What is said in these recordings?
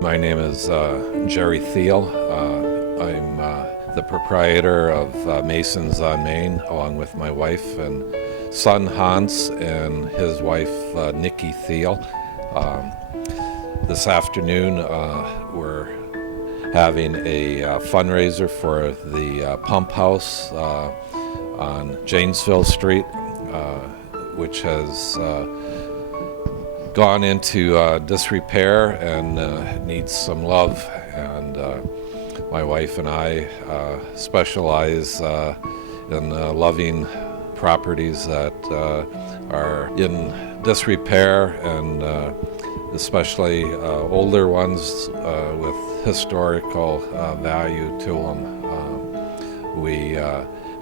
My name is Jerry Thiel. I'm the proprietor of Masons on Main, along with my wife and son Hans and his wife Nikki Thiel. This afternoon we're having a fundraiser for the pump house on Janesville Street, which has gone into disrepair and needs some love. And my wife and I specialize in loving properties that are in disrepair, and especially older ones with historical value to them. We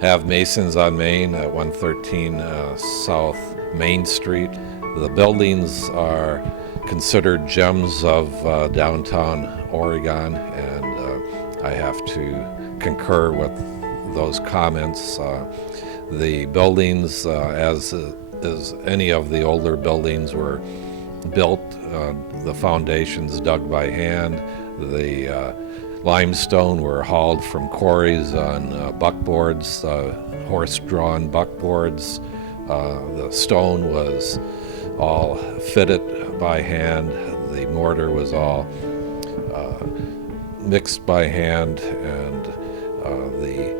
have Masons on Main at 113 South Main Street. The buildings are considered gems of downtown Oregon, and I have to concur with those comments. The buildings, as any of the older buildings, were built, the foundations dug by hand. The limestone were hauled from quarries on buckboards, horse-drawn buckboards. The stone was all fitted by hand. The mortar was all mixed by hand, and the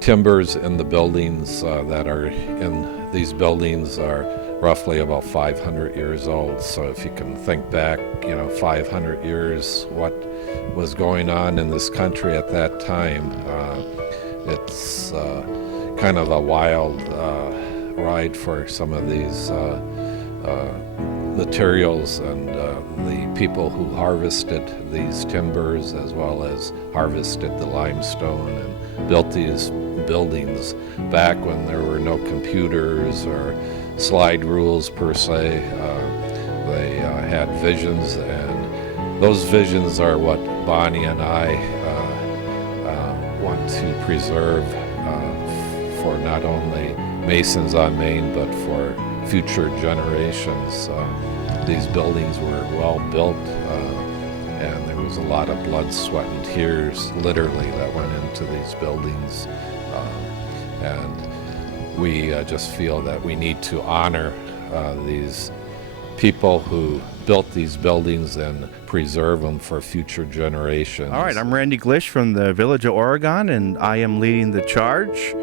timbers in the buildings that are in these buildings are roughly about 500 years old. So if you can think back, 500 years, what was going on in this country at that time, it's kind of a wild ride for some of these materials, and the people who harvested these timbers, as well as harvested the limestone and built these buildings back when there were no computers or slide rules per se. They had visions, and those visions are what Bonnie and I want to preserve for not only Masons on Main, but for future generations. These buildings were well built, and there was a lot of blood, sweat, and tears, literally, that went into these buildings. And we just feel that we need to honor these people who built these buildings and preserve them for future generations. All right, I'm Randy Glish from the Village of Oregon, and I am leading the charge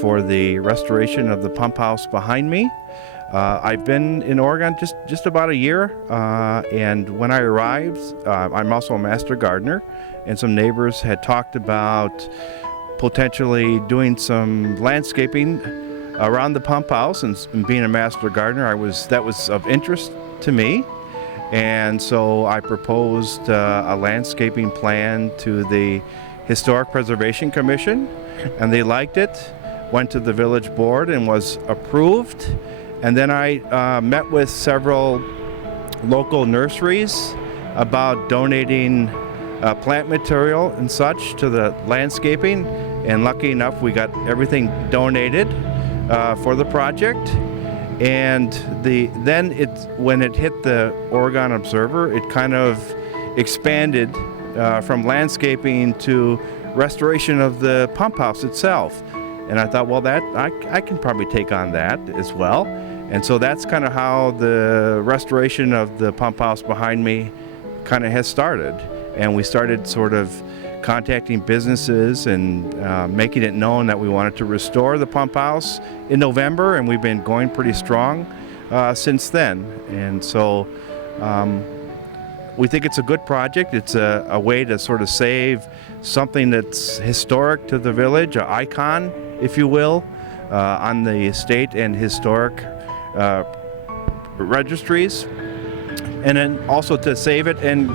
for the restoration of the pump house behind me. I've been in Oregon just about a year, and when I arrived, I'm also a master gardener, and some neighbors had talked about potentially doing some landscaping around the pump house, and being a master gardener, that was of interest to me. And so I proposed a landscaping plan to the Historic Preservation Commission, and they liked it, went to the village board and was approved. And then I met with several local nurseries about donating plant material and such to the landscaping, and lucky enough we got everything donated for the project. And when it hit the Oregon Observer, it kind of expanded from landscaping to restoration of the pump house itself. And I thought, well, that I can probably take on that as well. And so that's kind of how the restoration of the pump house behind me kind of has started. And we started sort of contacting businesses and making it known that we wanted to restore the pump house in November, and we've been going pretty strong since then. And so we think it's a good project. It's a way to sort of save something that's historic to the village, an icon, if you will, on the state and historic registries, and then also to save it and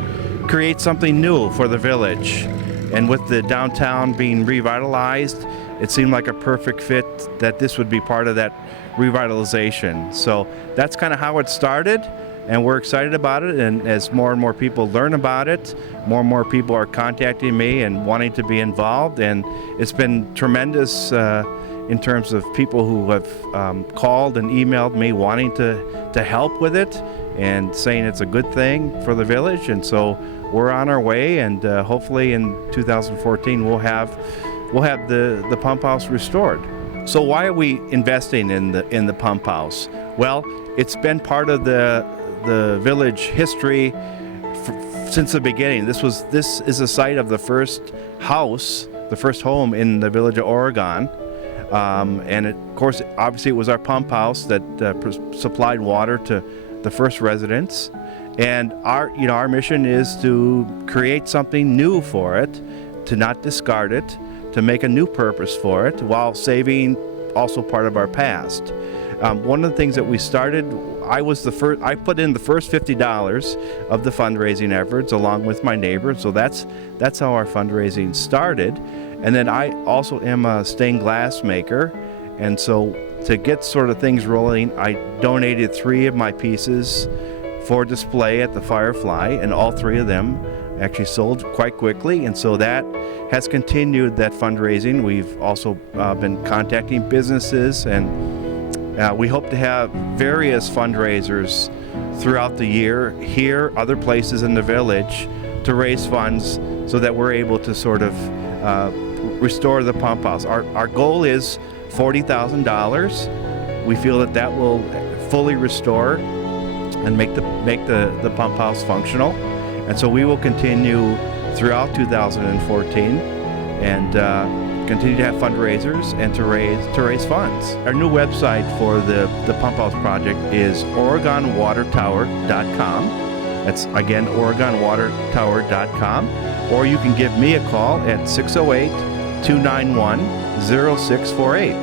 create something new for the village. And with the downtown being revitalized, it seemed like a perfect fit that this would be part of that revitalization. So that's kind of how it started, and we're excited about it. And as more and more people learn about it, more and more people are contacting me and wanting to be involved, and it's been tremendous in terms of people who have called and emailed me wanting to help with it and saying it's a good thing for the village. And so we're on our way, and hopefully in 2014 we'll have the pump house restored. So why are we investing in the pump house? Well, it's been part of the village history since the beginning. This is the site of the first house, the first home in the village of Oregon. And of course, obviously it was our pump house that supplied water to the first residents. And our mission is to create something new for it, to not discard it, to make a new purpose for it while saving also part of our past. One of the things that we started, I put in the first $50 of the fundraising efforts along with my neighbor. So that's how our fundraising started. And then I also am a stained glass maker. And so to get sort of things rolling, I donated 3 of my pieces for display at the Firefly, and all 3 of them actually sold quite quickly. And so that has continued that fundraising. We've also been contacting businesses, and we hope to have various fundraisers throughout the year here, other places in the village, to raise funds so that we're able to sort of restore the pump house. Our goal is $40,000. We feel that will fully restore and make the pump house functional. And so we will continue throughout 2014 and continue to have fundraisers and to raise funds. Our new website for the pump house project is OregonWaterTower.com. That's again OregonWaterTower.com. Or you can give me a call at 608-291-0648.